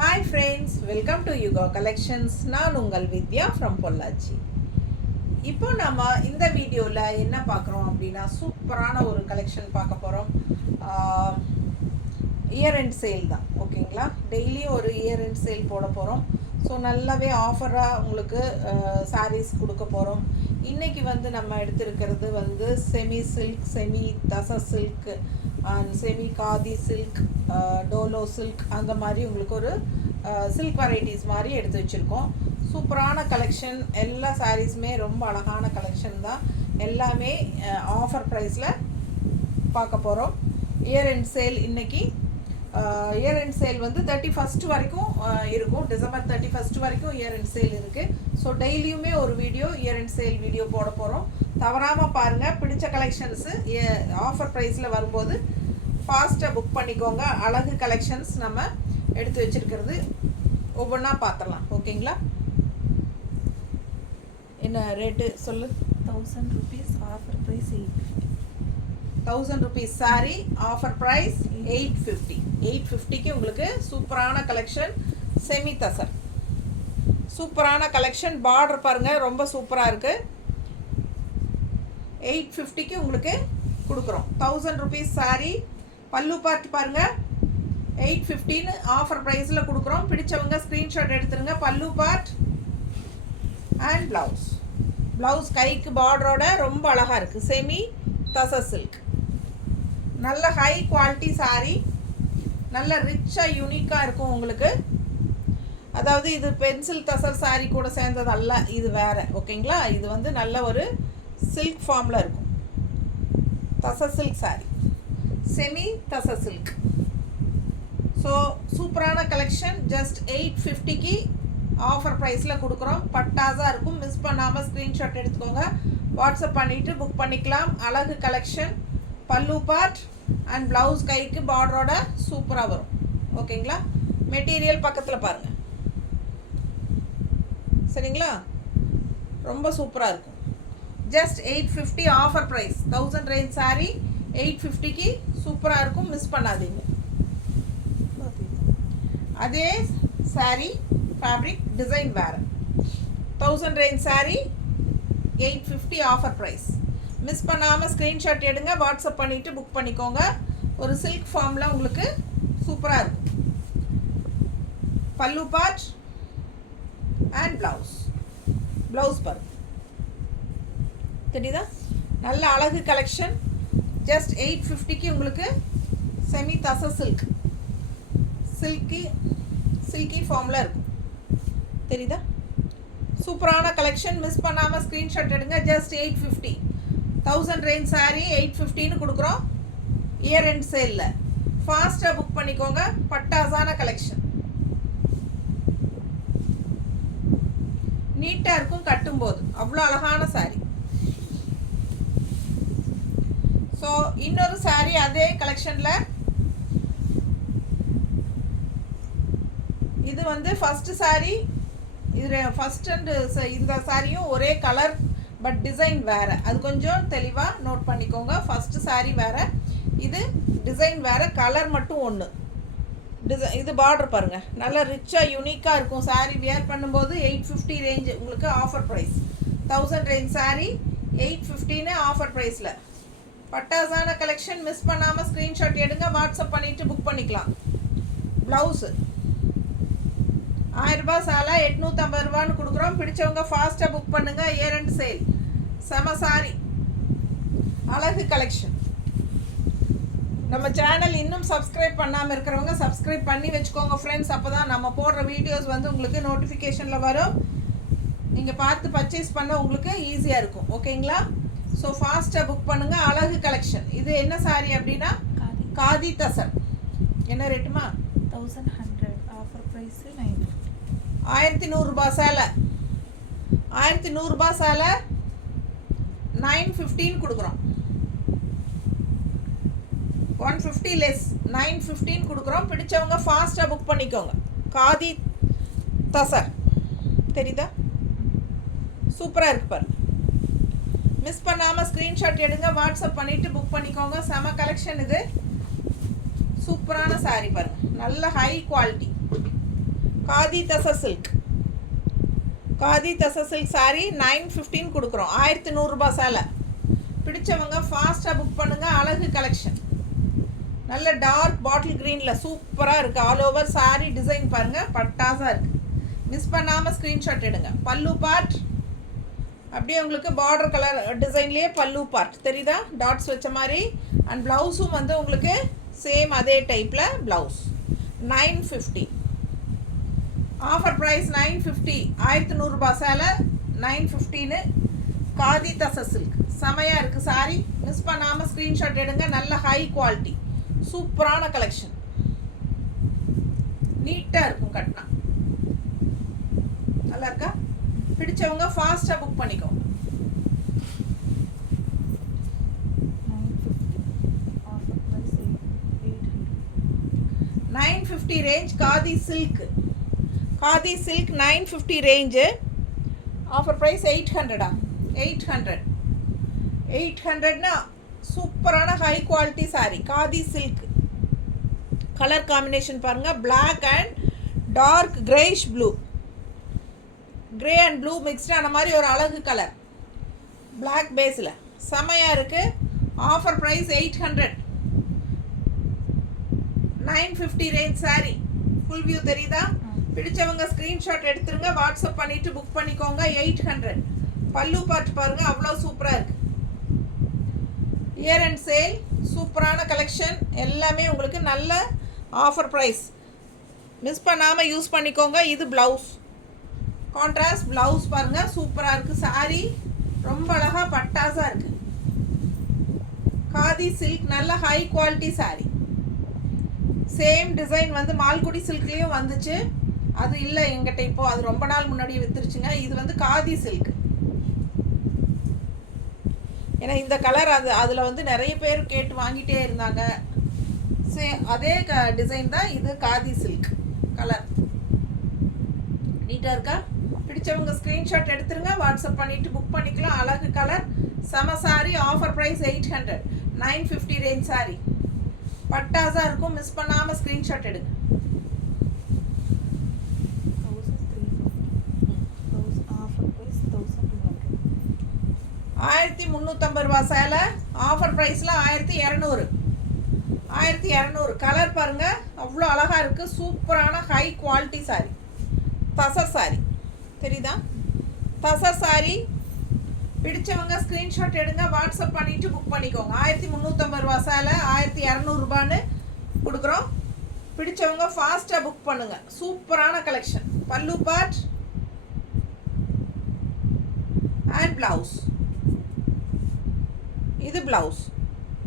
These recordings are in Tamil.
Hi friends, welcome to Yuga collections. நான் உங்கள் வித்யா ஃப்ரம் பொள்ளாச்சி. இப்போ நம்ம இந்த வீடியோவில் என்ன பார்க்குறோம் அப்படின்னா, சூப்பரான ஒரு கலெக்ஷன் பார்க்க போகிறோம். இயர் எண்ட் சேல் தான், ஓகேங்களா? டெய்லியும் ஒரு இயர் எண்ட் சேல் போட போகிறோம். ஸோ நல்லாவே ஆஃபராக உங்களுக்கு சாரீஸ் கொடுக்க போகிறோம். இன்றைக்கி வந்து நம்ம எடுத்திருக்கிறது வந்து semi silk, semi Dasha silk and semi khadi silk, Dolo silk, அந்த மாதிரி உங்களுக்கு ஒரு சில்க் வெரைட்டிஸ் மாதிரி எடுத்து வச்சுருக்கோம். சூப்பரான கலெக்ஷன். எல்லா சாரீஸுமே ரொம்ப அழகான கலெக்ஷன் தான். எல்லாமே ஆஃபர் ப்ரைஸில் பார்க்க போகிறோம். இயர் எண்ட் சேல் இன்றைக்கி இயர் எண்ட் சேல் வந்து 31 வரைக்கும் இருக்கும். டிசம்பர் 31 வரைக்கும் இயர் எண்ட் சேல் இருக்குது. ஸோ டெய்லியுமே ஒரு video year end sale video போட போகிறோம். தவறாமல் பாருங்கள். பிடிச்ச கலெக்ஷன்ஸு ஆஃபர் ப்ரைஸில் வரும்போது ஃபாஸ்ட்டாக புக் பண்ணிக்கோங்க. அழகு கலெக்ஷன்ஸ் நம்ம எடுத்து வச்சுருக்கிறது ஒவ்வொன்றா பார்த்துடலாம், ஓகேங்களா? என்ன ரேட்டு சொல்லு? 1000 rupees offer price 850. 1000 rupees saree offer price 850. 850க்கு உங்களுக்கு சூப்பரான கலெக்ஷன். செமி தசர் சூப்பரான கலெக்ஷன். பார்டர் பாருங்கள், ரொம்ப சூப்பராக இருக்குது. 850க்கு உங்களுக்கு கொடுக்குறோம். 1000 rupees சாரி. பல்லு பார்த்து பாருங்கள், 850ன்னு ஆஃபர் ப்ரைஸில் கொடுக்குறோம். பிடிச்சவங்க ஸ்க்ரீன்ஷாட் எடுத்துருங்க. பல்லு பார்ட் அண்ட் ப்ளவுஸ் கைக்கு பார்டரோட ரொம்ப அழகாக இருக்குது. செமி தச சில்க், நல்ல ஹை குவாலிட்டி சாரீ. நல்ல ரிச்சாக யூனிக்காக இருக்கும் உங்களுக்கு. அதாவது இது பென்சில் தசர் சாரீ கூட சேர்ந்தது அல்ல, இது வேறு, ஓகேங்களா? இது வந்து நல்ல ஒரு சில்க் ஃபார்மில் இருக்கும். தச சில்க் சாரீ, செமி தச சில்க். ஸோ சூப்பரான கலெக்ஷன். ஜஸ்ட் 850க்கு ஆஃபர் ப்ரைஸில் கொடுக்குறோம். பட்டாஸாக இருக்கும். மிஸ் பண்ணாமல் ஸ்க்ரீன்ஷாட் எடுத்துக்கோங்க. வாட்ஸ்அப் பண்ணிவிட்டு புக் பண்ணிக்கலாம். அழகு collection. Pallu part and blouse கைக்கு பார்டரோட சூப்பராக வரும், ஓகேங்களா? மெட்டீரியல் பக்கத்தில் பாருங்கள், சரிங்களா? ரொம்ப சூப்பராக இருக்கும். Just 850 offer price. 1000 range sari 850க்கு சூப்பராக இருக்கும். மிஸ் பண்ணாதீங்க. அதே சாரீ ஃபேப்ரிக் டிசைன் வேறு. 1000 range saree 850 offer price. Miss பண்ணாமல் ஸ்க்ரீன்ஷாட் எடுங்க. வாட்ஸ்அப் பண்ணிவிட்டு புக் பண்ணிக்கோங்க. ஒரு சில்க் ஃபார்மில் உங்களுக்கு சூப்பராக இருக்கும். பல்லு பார்ட் அண்ட் ப்ளவுஸ் பாருங்க, தெரியுதா? நல்ல அழகு கலெக்ஷன். ஜஸ்ட் 850க்கு உங்களுக்கு செமி தச சில்க், சில்கி ஃபார்மில் இருக்கும், தெரியுதா? சூப்பரான கலெக்ஷன். மிஸ் பண்ணாமல் ஸ்க்ரீன்ஷாட் எடுங்க. ஜஸ்ட் 850. 1000 ரேஞ்ச் சாரீ 850ன்னு கொடுக்குறோம். இயர் எண்ட் சேலில் ஃபாஸ்ட்டாக புக் பண்ணிக்கோங்க. பட்டாசான கலெக்ஷன். நீட்டாக இருக்கும் கட்டும்போது. அவ்வளோ அழகான சாரீ. ஸோ இன்னொரு சாரீ அதே கலெக்ஷனில். இது வந்து ஃபஸ்ட்டு சாரீ. இது ஃபஸ்ட் அண்டு இந்த சாரியும் ஒரே கலர், பட் டிசைன் வேறு. அது கொஞ்சம் தெளிவாக நோட் பண்ணிக்கோங்க. ஃபஸ்ட்டு சாரீ வேறு, இது டிசைன் வேறு, கலர் மட்டும் ஒன்று. இது பார்டர் பாருங்கள், நல்லா ரிச்சாக யூனிக்காக இருக்கும். சாரீ வியர் பண்ணும்போது 850 ரேஞ்சு உங்களுக்கு ஆஃபர் ப்ரைஸ். 1000 ரேஞ்ச் சாரீ 850ன்னு ஆஃபர் ப்ரைஸில். பட்டாசான கலெக்ஷன். மிஸ் பண்ணாமல் ஸ்க்ரீன்ஷாட் எடுங்க. வாட்ஸ்அப் பண்ணிவிட்டு புக் பண்ணிக்கலாம். ப்ளவுஸு 1000 ரூபாய் சாலை 850 ரூபான்னு கொடுக்குறோம். பிடிச்சவங்க ஃபாஸ்ட்டாக புக் பண்ணுங்கள். Year end sale. செம சாரி, அழகு கலெக்ஷன். நம்ம சேனல் இன்னும் சப்ஸ்கிரைப் பண்ணாமல் இருக்கிறவங்க சப்ஸ்கிரைப் பண்ணி வச்சுக்கோங்க ஃப்ரெண்ட்ஸ். அப்போ தான் நம்ம போடுற வீடியோஸ் வந்து உங்களுக்கு நோட்டிஃபிகேஷனில் வரும். நீங்கள் பார்த்து பர்ச்சேஸ் பண்ண உங்களுக்கு ஈஸியாக இருக்கும், ஓகேங்களா? ஸோ ஃபாஸ்ட்டாக புக் பண்ணுங்கள். அழகு கலெக்ஷன். இது என்ன சாரி அப்படின்னா காதி தசர். என்ன ரேட்டுமா? 1100. Offer price 950. 1100 ரூபாய் சேலை. 1100 ரூபாய் சேலை 915 கொடுக்குறோம். 150 லெஸ், 915 கொடுக்குறோம். பிடிச்சவங்க ஃபாஸ்ட்டாக புக் பண்ணிக்கோங்க. காதி தசர், தெரியுதா? சூப்பராக இருக்கு பாருங்க. மிஸ் பண்ணாமல் ஸ்க்ரீன்ஷாட் எடுங்க. வாட்ஸ்அப் பண்ணிவிட்டு புக் பண்ணிக்கோங்க. செம கலெக்ஷன் இது. சூப்பரான சாரீ பாருங்கள், நல்ல ஹை குவாலிட்டி. காதி தச சில்க் சாரி 915 கொடுக்குறோம். 1100 சேலை. பிடிச்சவங்க ஃபாஸ்ட்டாக புக் பண்ணுங்கள். அழகு கலெக்ஷன், நல்ல டார்க் பாட்டில் க்ரீனில் சூப்பராக இருக்குது. ஆல் ஓவர் சாரி டிசைன் பாருங்கள், பட்டாசாக இருக்குது. மிஸ் பண்ணாமல் ஸ்க்ரீன்ஷாட் எடுங்க. பல்லு பார்ட் அப்படியே உங்களுக்கு பார்டர் கலர் டிசைன்லேயே பல்லு பார்ட் தெரியுதா, டாட்ஸ் வச்ச மாதிரி. அண்ட் ப்ளவுஸும் வந்து உங்களுக்கு சேம் அதே டைப்பில் ப்ளவுஸ். 950 offer price 950. 1100 சேலை 915. காதி தச சில்க் செமையாக இருக்குது சாரி. மிஸ் பண்ணாமல் ஸ்க்ரீன்ஷாட் எடுங்க. நல்ல ஹை குவாலிட்டி சூப்பரான கலெக்ஷன், நீட்டாக இருக்கும். கட்டினா நல்லா இருக்கா? பிடிச்சவங்க ஃபாஸ்ட்டாக புக் பண்ணிக்கோ. 950 range khadi silk 950 range. Offer price 800. 800னா சூப்பரான high quality sari. Khadi silk colour combination பாருங்கள், black and dark greyish blue, grey and blue மிக்ஸ்டான மாதிரி ஒரு அழகு கலர், பிளாக் பேஸில் செமையாக இருக்குது. Offer price 800. 950 range sari. Full view தெரியுதா? பிடிச்சவங்க ஸ்க்ரீன்ஷாட் எடுத்துருங்க, வாட்ஸ்அப் பண்ணிவிட்டு புக் பண்ணிக்கோங்க. 800. பல்லு பார்த்து பாருங்கள், அவ்வளோ சூப்பராக இருக்குது. இயர் அண்ட் சேல் சூப்பரான கலெக்ஷன் எல்லாமே உங்களுக்கு நல்ல ஆஃபர் ப்ரைஸ். மிஸ் பண்ணாமல் யூஸ் பண்ணிக்கோங்க. இது ப்ளவுஸ், கான்ட்ராஸ்ட் ப்ளவுஸ் பாருங்கள், சூப்பராக இருக்குது. சாரி ரொம்ப அழகாக பட்டாசாக இருக்குது. காதி சில்க் நல்ல high quality sorry. Same design வந்து மால்குடி சில்க்லேயும் வந்துச்சு, அது இல்லை எங்கிட்ட இப்போது, அது ரொம்ப நாள் முன்னாடி வித்துருச்சுங்க. இது வந்து காதி சில்க். ஏன்னா இந்த கலர் அதில் வந்து நிறைய பேர் கேட்டு வாங்கிட்டே இருந்தாங்க. அதே டிசைன் தான் இது. காதி சில்க் கலர் நீட்டாக இருக்கா? பிடிச்சவங்க ஸ்க்ரீன்ஷாட் எடுத்துருங்க, வாட்ஸ்அப் பண்ணிவிட்டு புக் பண்ணிக்கலாம். அழகு கலர் செம sari. Offer price 800. 950 range sari பட்டாசாக இருக்கும். மிஸ் பண்ணாமல் ஸ்க்ரீன்ஷாட் எடுங்க. 1350 சேலை. ஆஃபர் ப்ரைஸில் 1200. 1200 கலர் பாருங்கள், அவ்வளோ அழகாக இருக்குது. சூப்பரான ஹை குவாலிட்டி சாரி. தச சாரி தெரியுதா? தச சாரி. பிடிச்சவங்க ஸ்க்ரீன்ஷாட் எடுங்க, வாட்ஸ்அப் பண்ணிவிட்டு புக் பண்ணிக்கோங்க. 1350 சேலை 1200 கொடுக்குறோம். பிடிச்சவங்க ஃபாஸ்ட்டாக புக் பண்ணுங்கள். சூப்பரான collection. Pallu part and blouse. இது ப்ளவுஸ்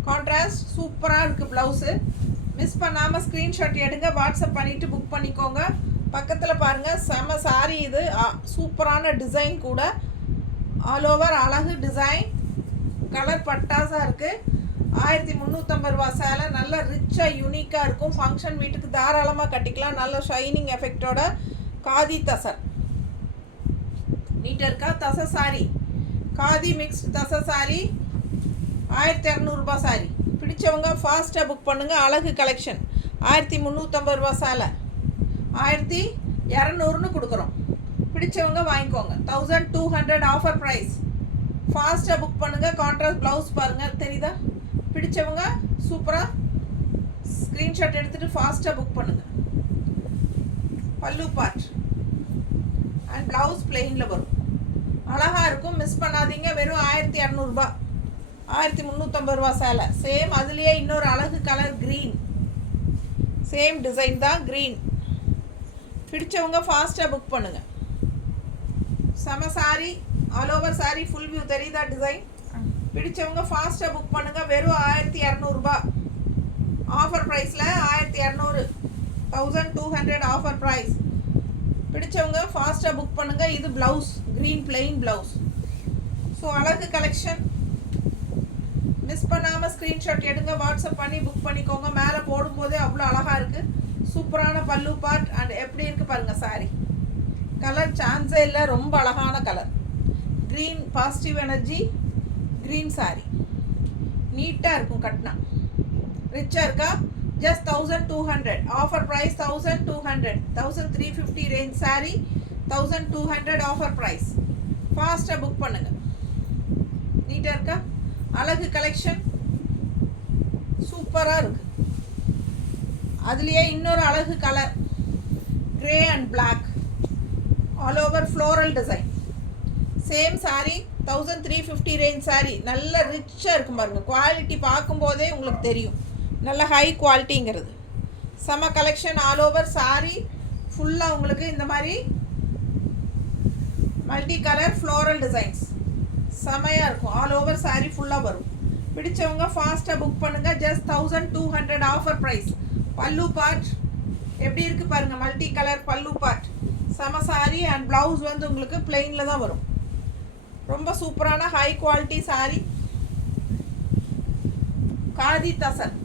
கான்ட்ராஸ்ட் சூப்பராக இருக்குது ப்ளவுஸு. மிஸ் பண்ணாமல் ஸ்க்ரீன்ஷாட் எடுங்க, வாட்ஸ்அப் பண்ணிவிட்டு புக் பண்ணிக்கோங்க. பக்கத்தில் பாருங்கள், செம சாரி. இது சூப்பரான டிசைன் கூட, ஆல் ஓவர் அழகு டிசைன், கலர் பட்டாசாக இருக்குது. 1350 சேலை நல்ல ரிச்சாக யூனிக்காக இருக்கும். ஃபங்க்ஷன் வீட்டுக்கு தாராளமாக கட்டிக்கலாம். நல்ல ஷைனிங் எஃபெக்டோட காதி தசர் நீட்டாக இருக்கா? தச சாரி காதி மிக்ஸ்ட் தச சாரி 1200 சாரி. பிடிச்சவங்க ஃபாஸ்ட்டாக புக் பண்ணுங்கள். அழகு கலெக்ஷன் 1350 சேலை 1200 கொடுக்குறோம். பிடிச்சவங்க வாங்கிக்கோங்க. 1200 ஆஃபர் ப்ரைஸ். ஃபாஸ்ட்டாக புக் பண்ணுங்கள். கான்ட்ராஸ்ட் ப்ளவுஸ் பாருங்கள் தெரியுதா? பிடிச்சவங்க சூப்பராக ஸ்க்ரீன்ஷாட் எடுத்துகிட்டு ஃபாஸ்ட்டாக புக் பண்ணுங்கள். பல்லு பார்ட் அண்ட் ப்ளவுஸ் பிளெயினில் வரும், அழகாக இருக்கும். மிஸ் பண்ணாதீங்க. வெறும் 1200. 1350 சேலை. சேம் அதுலேயே இன்னொரு அழகு கலர் க்ரீன், சேம் டிசைன் தான் க்ரீன். பிடிச்சவங்க ஃபாஸ்ட்டாக புக் பண்ணுங்கள். செம sorry, all over sorry full view தெரியுதா டிசைன்? பிடிச்சவங்க ஃபாஸ்ட்டாக புக் பண்ணுங்கள். வெறும் 1200. ஆஃபர் ப்ரைஸில் 1200. 1200 ஆஃபர் ப்ரைஸ். பிடிச்சவங்க ஃபாஸ்ட்டாக புக் பண்ணுங்கள். இது blouse, green plain blouse. So அழகு கலெக்ஷன். மிஸ் பண்ணாமல் ஸ்க்ரீன்ஷாட் எடுங்க, வாட்ஸ்அப் பண்ணி புக் பண்ணிக்கோங்க. மேலே போடும்போதே அவ்வளோ அழகாக இருக்குது. சூப்பரான பல்லு பார்ட் அண்ட் எப்படி இருக்குது பாருங்கள் சாரி. கலர் சான்ஸே இல்லை, ரொம்ப அழகான colour. Green positive energy green sorry நீட்டாக இருக்கும். கட்டினா ரிச்சாக இருக்கா? just 1200 offer price 1200 1350 range saree 1200 offer price ஃபாஸ்ட்டாக புக் பண்ணுங்க. நீட்டாக இருக்கா? அழகு கலெக்ஷன் சூப்பராக இருக்கு. அதுலேயே இன்னொரு அழகு colour grey and black all over floral design same saree 1350 range saree நல்ல ரிச்சாக இருக்கும் பாருங்க. குவாலிட்டி பார்க்கும்போதே உங்களுக்கு தெரியும் நல்ல ஹை குவாலிட்டிங்கிறது. செம கலெக்ஷன் ஆல் ஓவர் saree ஃபுல்லாக உங்களுக்கு இந்த மாதிரி மல்டி கலர் ஃப்ளோரல் டிசைன்ஸ் செமையாக இருக்கும். ஆல் ஓவர் saree ஃபுல்லாக வரும். பிடிச்சவங்க ஃபாஸ்ட்டாக புக் பண்ணுங்கள். Just 1200 offer price. Pallu part எப்படி இருக்குது பாருங்கள். மல்டி கலர் பல்லு பார்ட் செம saree அண்ட் ப்ளவுஸ் வந்து உங்களுக்கு பிளெயினில் தான் வரும். ரொம்ப சூப்பரான ஹை குவாலிட்டி saree. காதி தசன்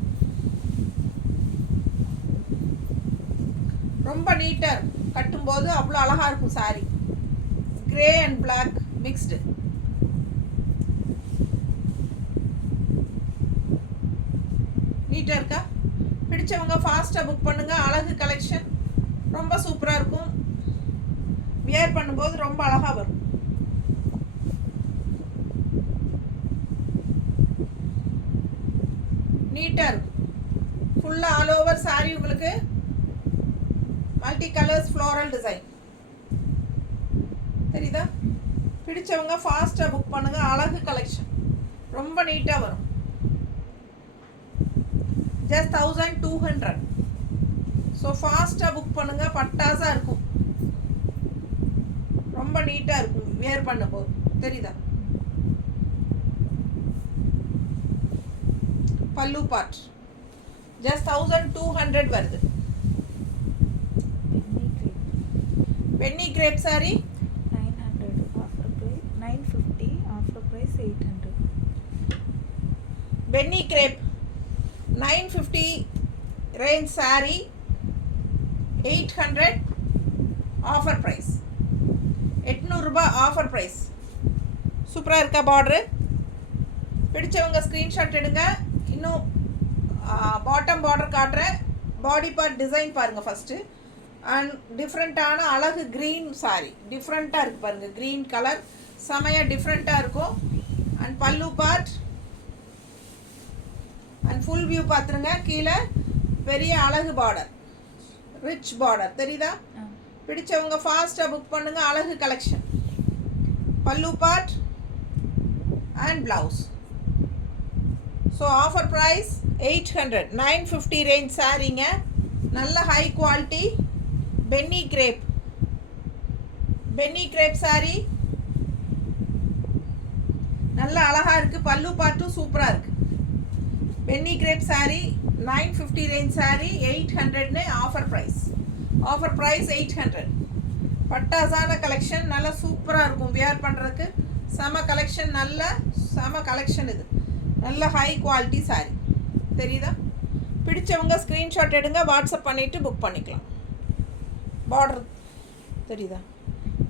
ரொம்ப நீட்டாக இருக்கும். கட்டும்போது அவ்வளோ அழகாக இருக்கும் saree. Grey and black mixed. நீட்டாக இருக்கா? பிடிச்சவங்க ஃபாஸ்ட்டாக புக் பண்ணுங்கள். அழகு கலெக்ஷன் ரொம்ப சூப்பராக இருக்கும். வியர் பண்ணும்போது ரொம்ப அழகாக வரும். நீட்டாக இருக்கும். ஃபுல்லாக ஆல் ஓவர் saree உங்களுக்கு மல்டி கலர்ஸ் ஃப்ளோரல் டிசைன் தெரியுதா? பிடிச்சவங்க ஃபாஸ்ட்டாக புக் பண்ணுங்கள். அழகு கலெக்ஷன் ரொம்ப நீட்டாக வரும். ஜஸ்ட் 1200. ஸோ ஃபாஸ்ட்டாக புக் பண்ணுங்கள். பட்டாசாக இருக்கும். ரொம்ப நீட்டாக இருக்கும் வேர் பண்ணும்போது தெரியுதா? பல்லு பார்ட் ஜஸ்ட் 1200 வருது. Benny crepe saree 900 offer price 950 offer price 800. Benny crepe 950 range saree 800 offer price. 800 ரூபாய் ஆஃபர் ப்ரைஸ். சூப்பராக இருக்கா பார்டரு? பிடிச்சவங்க ஸ்க்ரீன்ஷாட் எடுங்க. இன்னும் பாட்டம் பார்டர் காட்டுறேன். பாடி பார்ட் டிசைன் பாருங்கள் ஃபஸ்ட்டு. அண்ட் டிஃப்ரெண்ட்டான அழகு க்ரீன் saree டிஃப்ரெண்ட்டாக இருக்குது பாருங்கள். க்ரீன் கலர் செமையாக டிஃப்ரெண்ட்டாக இருக்கும். அண்ட் பல்லு பார்ட் அண்ட் ஃபுல் வியூ பார்த்துருங்க. கீழே பெரிய அழகு பார்டர் ரிச் பார்டர் தெரியுதா? பிடிச்சவங்க ஃபாஸ்ட்டாக புக் பண்ணுங்கள். அழகு collection pallu part and blouse. So offer price 800. 950 range சாரீங்க. நல்ல ஹை குவாலிட்டி பென்னி கிரேப் saree நல்ல அழகாக இருக்குது. பல்லு பார்ட்டும் சூப்பராக இருக்குது. பென்னி கிரேப் saree 950 ரேஞ்ச் saree 800ன்னு ஆஃபர் ப்ரைஸ். 800. பட்டாசான கலெக்ஷன் நல்ல சூப்பராக இருக்கும் வியர் பண்ணுறதுக்கு. செம கலெக்ஷன். நல்ல செம கலெக்ஷன். இது நல்ல ஹை குவாலிட்டி saree தெரியுதா? பிடிச்சவங்க ஸ்க்ரீன்ஷாட் எடுங்க. வாட்ஸ்அப் பண்ணிவிட்டு புக் பண்ணிக்கலாம். பார்டர் தெரியுதா?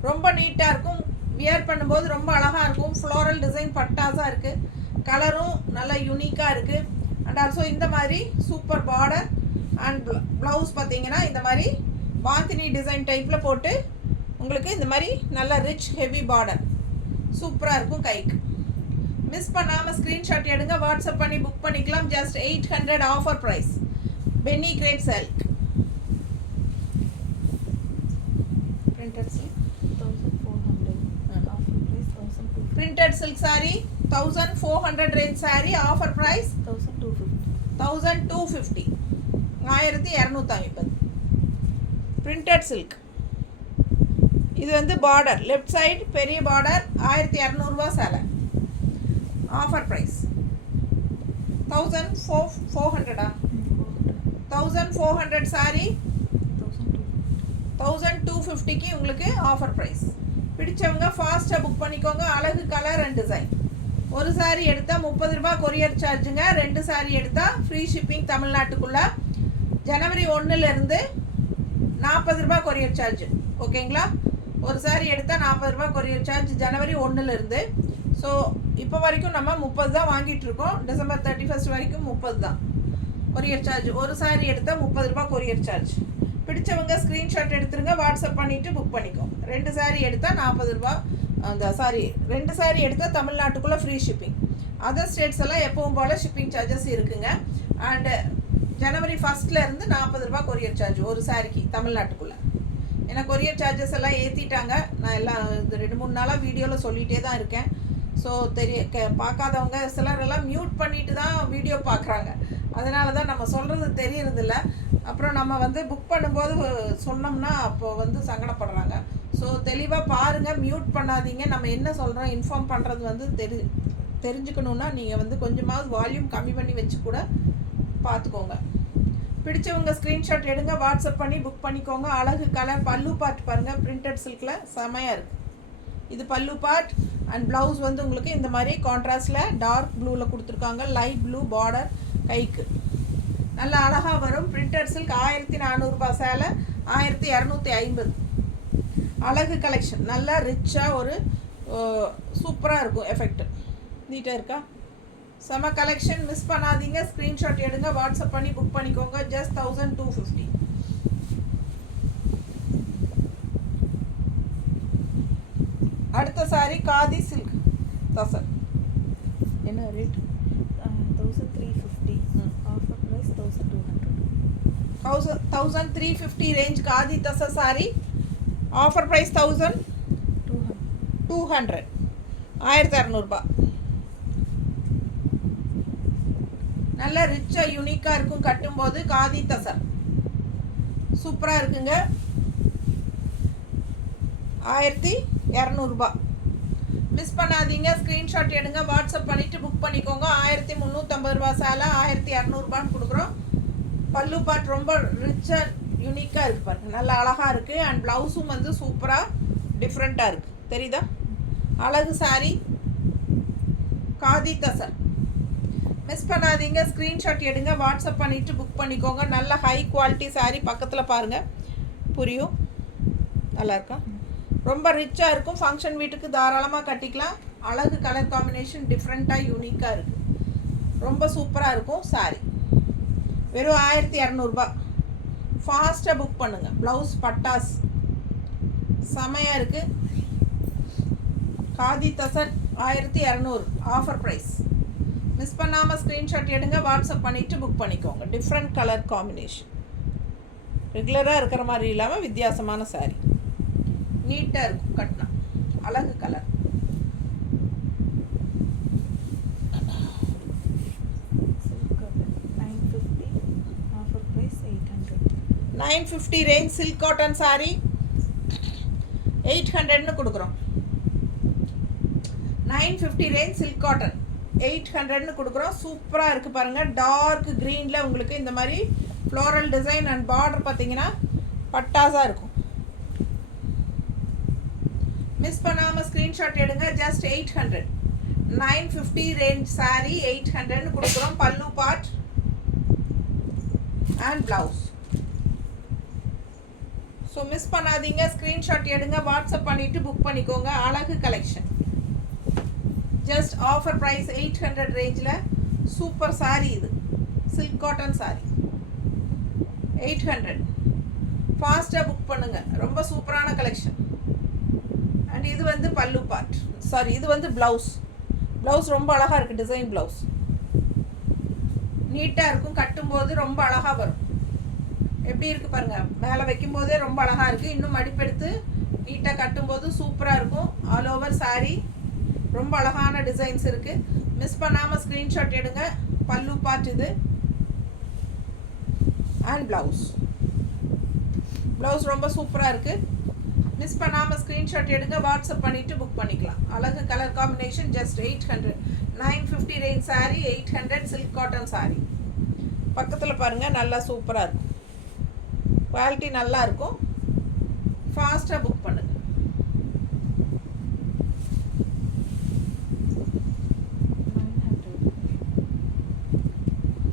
ரொம்ப நீட்டாக இருக்கும். வியர் பண்ணும்போது ரொம்ப அழகாக இருக்கும். ஃப்ளோரல் டிசைன் பட்டாஸாக இருக்குது. கலரும் நல்லா யூனிக்காக இருக்குது. அண்ட் ஆல்சோ இந்த மாதிரி சூப்பர் பார்டர் அண்ட் ப்ளவுஸ் பார்த்தீங்கன்னா இந்த மாதிரி பாந்தினி டிசைன் டைப்பில் போட்டு உங்களுக்கு இந்த மாதிரி நல்ல ரிச் ஹெவி பார்டர் சூப்பராக இருக்கும். கைக்கு மிஸ் பண்ணாமல் ஸ்க்ரீன்ஷாட் எடுங்க. வாட்ஸ்அப் பண்ணி புக் பண்ணிக்கலாம். Just 800 offer price. Benny crepe silk printed silk 1400 offer price 1250. Printed silk saree 1400 range saree offer price 1250. 1250. Printed silk. இது வந்து பார்டர் லெஃப்ட் சைடு பெரிய பார்டர் 1200 சேலை. Offer price 1400. 1400 saree 1250க்கு உங்களுக்கு ஆஃபர் ப்ரைஸ். பிடிச்சவங்க ஃபாஸ்ட்டாக புக் பண்ணிக்கோங்க. அழகு கலர் அண்ட் டிசைன். ஒரு saree எடுத்தால் 30 ரூபாய் கொரியர் சார்ஜுங்க. 2 saree எடுத்தால் ஃப்ரீ ஷிப்பிங் தமிழ்நாட்டுக்குள்ளே. ஜனவரி 1லேருந்து 40 ரூபாய் கொரியர் சார்ஜ். ஓகேங்களா? ஒரு saree எடுத்தால் 40 ரூபாய் கொரியர் சார்ஜ் ஜனவரி 1லேருந்து. ஸோ இப்போ வரைக்கும் நம்ம 30 தான் வாங்கிட்டுருக்கோம். டிசம்பர் 31 வரைக்கும் 30 தான். Courier charge. ஒரு சாரி எடுத்தால் 30 ரூபா கொரியர் சார்ஜ். பிடிச்சவங்க ஸ்க்ரீன்ஷாட் எடுத்துருங்க, வாட்ஸ்அப் பண்ணிவிட்டு புக் பண்ணிக்கோங்க. 2 சாரி எடுத்தால் 40 ரூபா. அந்த 2 சாரி எடுத்தால் தமிழ்நாட்டுக்குள்ளே ஃப்ரீ ஷிப்பிங். அதர் ஸ்டேட்ஸ் எல்லாம் எப்பவும் போல் ஷிப்பிங் சார்ஜஸ் இருக்குங்க. அண்டு ஜனவரி 1 40 ரூபா கொரியர் சார்ஜ் ஒரு சாரிக்கு தமிழ்நாட்டுக்குள்ளே. ஏன்னா கொரியர் சார்ஜஸ் எல்லாம் ஏற்றிட்டாங்க. நான் எல்லாம் இந்த 2-3 நாளாக வீடியோவில் சொல்லிகிட்டே தான் இருக்கேன். ஸோ பார்க்காதவங்க சிலரெல்லாம் மியூட் பண்ணிட்டு தான் வீடியோ பார்க்குறாங்க. அதனால தான் நம்ம சொல்கிறது தெரியறதில்ல. அப்புறம் நம்ம புக் பண்ணும்போது சொன்னோம்னா அப்போ சங்கடப்படுறாங்க. ஸோ தெளிவாக பாருங்கள், மியூட் பண்ணாதீங்க. நம்ம என்ன சொல்கிறோம் இன்ஃபார்ம் பண்ணுறது தெரிஞ்சுக்கணுன்னா நீங்கள் கொஞ்சமாவது வால்யூம் கம்மி பண்ணி வச்சு கூட பார்த்துக்கோங்க. பிடிச்சவங்க ஸ்க்ரீன்ஷாட் எடுங்க, வாட்ஸ்அப் பண்ணி புக் பண்ணிக்கோங்க. அழகு கலர் பல்லு பார்ட் பாருங்கள், பிரிண்டட் சில்கில் செமையாக இருக்குது. இது பல்லு பார்ட். அண்ட் ப்ளவுஸ் உங்களுக்கு இந்த மாதிரி கான்ட்ராஸ்டில் டார்க் ப்ளூவில் கொடுத்துருக்காங்க. லைட் ப்ளூ பார்டர் கைக்கு நல்லா அழகாக வரும். பிரிண்டட் சில்க் 1400 ரூபாய், சேலை 1250. அழகு கலெக்ஷன், நல்லா ரிச்சாக ஒரு சூப்பராக இருக்கும். எஃபெக்ட் நீட்டாக இருக்கா? செம கலெக்ஷன், மிஸ் பண்ணாதீங்க. ஸ்க்ரீன்ஷாட் எடுங்க, வாட்ஸ்அப் பண்ணி புக் பண்ணிக்கோங்க. ஜஸ்ட் 1250. அடுத்த சாரி காதி சில்க் தசர். என்ன rate? 1350. Offer price 1200. 1350 range khadi tussar sari. Offer price 1200. 1200 ரூபாய். நல்லா ரிச்சாக யூனிக்காக இருக்கும். கட்டும்போது காதி தசர் சூப்பராக இருக்குங்க. 1200 ரூபாய். மிஸ் பண்ணாதீங்க. ஸ்க்ரீன்ஷாட் எடுங்க, வாட்ஸ்அப் பண்ணிவிட்டு புக் பண்ணிக்கோங்க. 1350 ரூபா சேலை 1200 ரூபான்னு கொடுக்குறோம். பல்லு பார்ட் ரொம்ப ரிச்சாக யூனிக்காக இருக்குது பாருங்கள், நல்லா அழகாக இருக்குது. அண்ட் ப்ளவுஸும் சூப்பராக டிஃப்ரெண்ட்டாக இருக்குது. தெரியுதா? அழகு சாரி காதி தசர். மிஸ் பண்ணாதீங்க. ஸ்க்ரீன்ஷாட் எடுங்க, வாட்ஸ்அப் பண்ணிவிட்டு புக் பண்ணிக்கோங்க. நல்ல ஹை குவாலிட்டி சாரீ. பக்கத்தில் பாருங்கள், புரியும். நல்லா இருக்கா? ரொம்ப ரிச்சாக இருக்கும். ஃபங்க்ஷன் வீட்டுக்கு தாராளமாக கட்டிக்கலாம். அழகு கலர் காம்பினேஷன் டிஃப்ரெண்ட்டாக யூனிக்காக இருக்குது. ரொம்ப சூப்பராக இருக்கும் சாரீ. வெறும் 1200 ரூபாய். ஃபாஸ்ட்டாக புக் பண்ணுங்கள். ப்ளவுஸ் பட்டாஸ் செமையாக இருக்குது. Khadi tussar 1200 offer price. Miss பண்ணாமல் ஸ்க்ரீன்ஷாட் எடுங்க, வாட்ஸ்அப் பண்ணிவிட்டு புக் பண்ணிக்கோங்க. டிஃப்ரெண்ட் கலர் காம்பினேஷன், ரெகுலராக இருக்கிற மாதிரி இல்லாமல் வித்தியாசமான சாரீ. நீட்டாக இருக்கும் கட்டினா. அழகு colour. Silk cotton 950. Offer price 800. 950 range silk cotton sari 800ன்னு கொடுக்குறோம். 950 ரேஞ்ச் சில்க் காட்டன் 800ன்னு கொடுக்குறோம். சூப்பராக இருக்குது பாருங்கள். டார்க் க்ரீனில் உங்களுக்கு இந்த மாதிரி ஃப்ளோரல் டிசைன் அண்ட் பார்டர் பார்த்தீங்கன்னா பட்டாஸாக இருக்கும். மிஸ் பண்ணாமல் ஸ்க்ரீன்ஷாட் எடுங்க. ஜஸ்ட் 800. 950 ரேஞ்ச் சாரீ 800ன்னு கொடுக்குறோம். பல்லு part and blouse. So miss பண்ணாதீங்க. ஸ்க்ரீன்ஷாட் எடுங்க, வாட்ஸ்அப் பண்ணிவிட்டு புக் பண்ணிக்கோங்க. அழகு கலெக்ஷன். ஜஸ்ட் ஆஃபர் ப்ரைஸ் 800 ரேஞ்சில் சூப்பர் சாரீ. இது சில்க் காட்டன் சாரீ 800. ஃபாஸ்ட்டாக புக் பண்ணுங்கள். ரொம்ப சூப்பரான கலெக்ஷன். அண்ட் இது பல்லு பார்ட், சாரி இது ப்ளவுஸ். ப்ளவுஸ் ரொம்ப அழகாக இருக்குது. டிசைன் ப்ளவுஸ் நீட்டாக இருக்கும். கட்டும்போது ரொம்ப அழகாக வரும். எப்படி இருக்குது பாருங்கள், மேலே வைக்கும்போதே ரொம்ப அழகாக இருக்குது. இன்னும் மடிப்பெடுத்து நீட்டாக கட்டும்போது சூப்பராக இருக்கும். ஆல் ஓவர் சாரீ ரொம்ப அழகான டிசைன்ஸ் இருக்குது. மிஸ் பண்ணாமல் ஸ்க்ரீன்ஷாட் எடுங்க. பல்லு பார்ட் இது அண்ட் ப்ளவுஸ். ப்ளவுஸ் ரொம்ப சூப்பராக இருக்குது. மிஸ் பண்ணாமல் ஸ்க்ரீன்ஷாட் எடுங்க, வாட்ஸ்அப் பண்ணிவிட்டு புக் பண்ணிக்கலாம். அழகு colour combination. Just 800. 950 range sari 800 silk cotton sari. பக்கத்தில் பாருங்கள், நல்லா சூப்பராக இருக்கும். குவாலிட்டி நல்லா இருக்கும். ஃபாஸ்ட்டாக புக் பண்ணுங்கள்.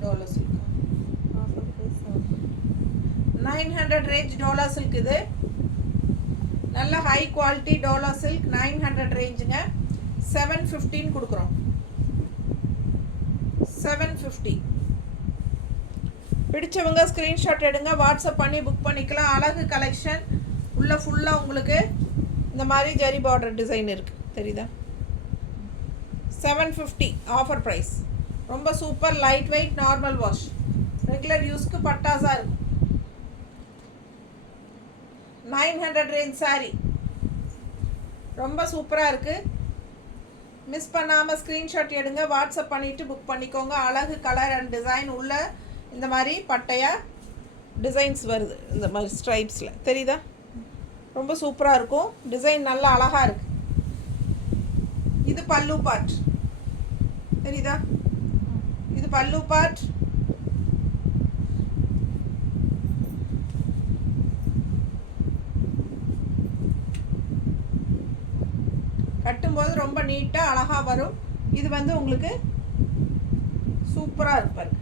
Dola silk 900 range Dola silk. இது நல்ல ஹை குவாலிட்டி டோலா சில்க் 900 ரேஞ்சுங்க. 750 கொடுக்குறோம். 750. பிடிச்சவங்க ஸ்க்ரீன்ஷாட் எடுங்க, வாட்ஸ்அப் பண்ணி புக் பண்ணிக்கலாம். அழகு கலெக்ஷன். உள்ளே ஃபுல்லாக உங்களுக்கு இந்த மாதிரி ஜரி பார்டர் டிசைன் இருக்குது, தெரியுதா? 750 ஆஃபர் ப்ரைஸ். ரொம்ப super, light weight, normal wash, regular யூஸ்க்கு பட்டாஸாக இருக்கும். 900 ரேஞ்ச் சாரீ ரொம்ப சூப்பராக இருக்குது. மிஸ் பண்ணாமல் ஸ்க்ரீன்ஷாட் எடுங்க, வாட்ஸ்அப் பண்ணிவிட்டு புக் பண்ணிக்கோங்க. அழகு கலர் அண்ட் டிசைன். உள்ள இந்த மாதிரி பட்டையாக டிசைன்ஸ் வருது, இந்த மாதிரி ஸ்ட்ரைப்ஸில், தெரியுதா? ரொம்ப சூப்பராக இருக்கும். டிசைன் நல்லா அழகாக இருக்குது. இது பல்லு பார்ட், தெரியுதா? இது பல்லு பார்ட். கட்டும்போது ரொம்ப நீட்டாக அழகாக வரும். இது வந்து உங்களுக்கு சூப்பராக இருப்பாரு.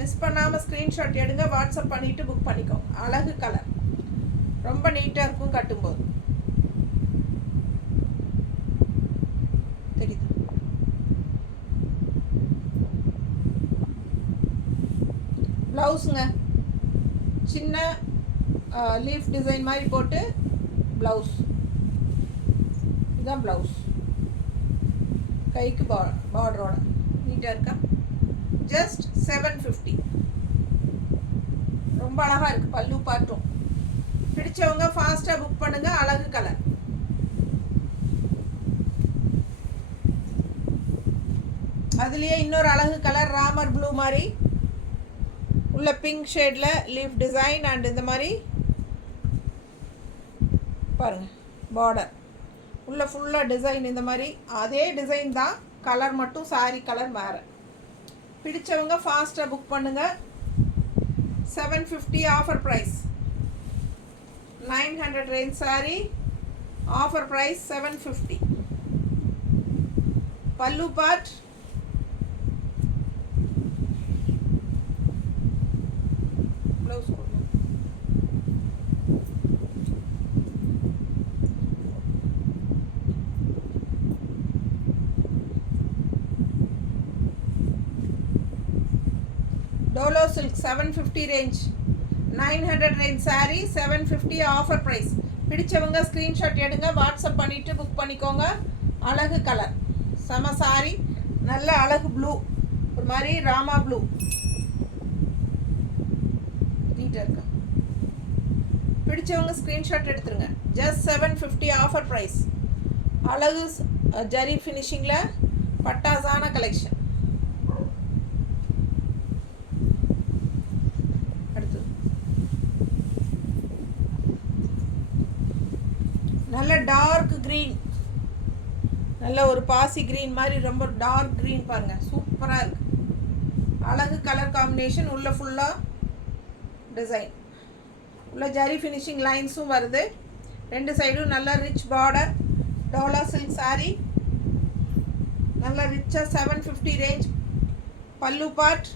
மிஸ் பண்ணாமல் ஸ்க்ரீன்ஷாட் எடுங்க, வாட்ஸ்அப் பண்ணிவிட்டு புக் பண்ணிக்கோங்க. அழகு கலர், ரொம்ப நீட்டாக இருக்கும் கட்டும்போது, தெரியுது? ப்ளவுஸுங்க சின்ன லீஃப் டிசைன் மாதிரி போட்டு ப்ளவுஸ். இதுதான் ப்ளவுஸ், கைக்கு பார்டரோட நீட்டாக இருக்கா? ஜஸ்ட் 750. ரொம்ப அழகாக இருக்குது. பல்லு பார்ட்டும். பிடிச்சவங்க ஃபாஸ்ட்டாக புக் பண்ணுங்கள். அழகு கலர். அதுலேயே இன்னொரு அழகு கலர், ராமர் ப்ளூ மாதிரி உள்ள பிங்க் ஷேடில் லீஃப் டிசைன் அண்ட் இந்த மாதிரி பாருங்கள் பார்டர். உள்ள ஃபுல்லாக டிசைன் இந்த மாதிரி அதே டிசைன் தான், கலர் மட்டும் சாரீ கலர் வேறு. பிடிச்சவங்க ஃபாஸ்ட்டாக புக் பண்ணுங்கள். 750 offer price. 900 range sari offer price 750. பல்லு பார்ட். ப்ளவுஸ் கொடுங்க. டோலோ silk 750 range. 900 range sari 750 offer price. பிடிச்சவங்க ஸ்க்ரீன்ஷாட் எடுங்க, வாட்ஸ்அப் பண்ணிவிட்டு புக் பண்ணிக்கோங்க. அழகு கலர், செம சாரீ. நல்ல அழகு ப்ளூ, ஒரு மாதிரி ராமா ப்ளூ, நீட்டாக இருக்கா? பிடிச்சவங்க ஸ்க்ரீன்ஷாட் எடுத்துருங்க. Just 750 offer price. அழகு ஜரி ஃபினிஷிங்கில் பட்டாசான கலெக்ஷன். நல்ல டார்க் க்ரீன், நல்ல ஒரு பாசி க்ரீன் மாதிரி, ரொம்ப டார்க் க்ரீன் பாருங்கள், சூப்பராக இருக்குது. அழகு கலர் காம்பினேஷன். உள்ள ஃபுல்லாக டிசைன், உள்ள ஜரி ஃபினிஷிங் லைன்ஸும் வருது. ரெண்டு சைடும் நல்ல rich border. Dola silk sari நல்ல ரிச்சாக 750 ரேஞ்ச். பல்லு பார்ட்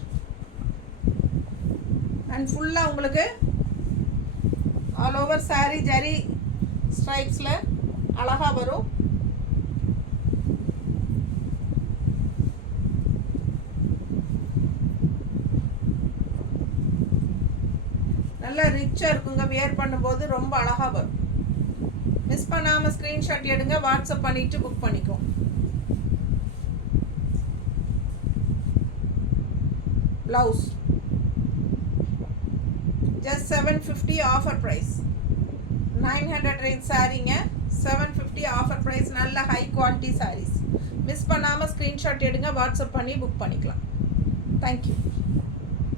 அண்ட் ஃபுல்லாக உங்களுக்கு ஆல் ஓவர் சாரீ ஜரி ஸ்ட்ரைப்ஸில் அழகாக வரும். நல்லா ரிச்சாக இருக்குங்க, வியர் பண்ணும்போது ரொம்ப அழகாக வரும். மிஸ் பண்ணாமல் ஸ்க்ரீன்ஷாட் எடுங்க, வாட்ஸ்அப் பண்ணிவிட்டு புக் பண்ணிக்கோ. Blouse just 750 offer price. 900 range சாரீங்க, 750 ஆஃபர் ப்ரைஸ். நல்ல ஹை குவாலிட்டி சாரீஸ். மிஸ் பண்ணாமல் ஸ்க்ரீன்ஷாட் எடுங்க, வாட்ஸ்அப் பண்ணி புக் பண்ணிக்கலாம். தேங்க்யூ.